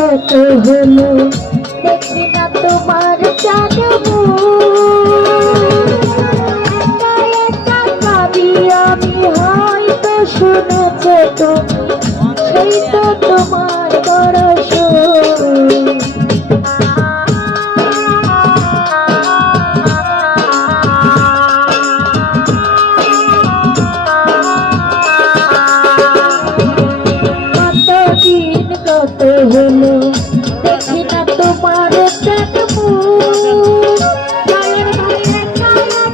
কত হলো দেখি না তোমার চাঁদ আমি হয়তো শুনেছ তুমি সেই তো তোমার বড় কত হলো দেখি না তোমার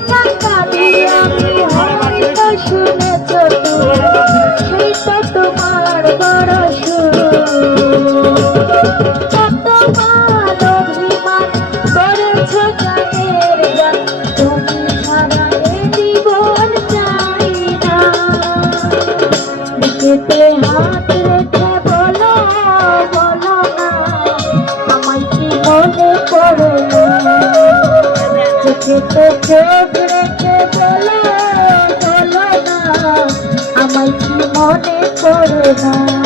চাঁদ আমি হয়তো শুনেছ সেই তো তোমার বড় কত মান অভিমান করেছ গানের গান তুমি ছাড়া এ জীবন চাই না বুকেতে হাত রেখে বলো বলো না আমায় কি মনে পড়ে না চোখেতে চোখ রেখে বলো বলো না আমায় কি মনে পড়ে না।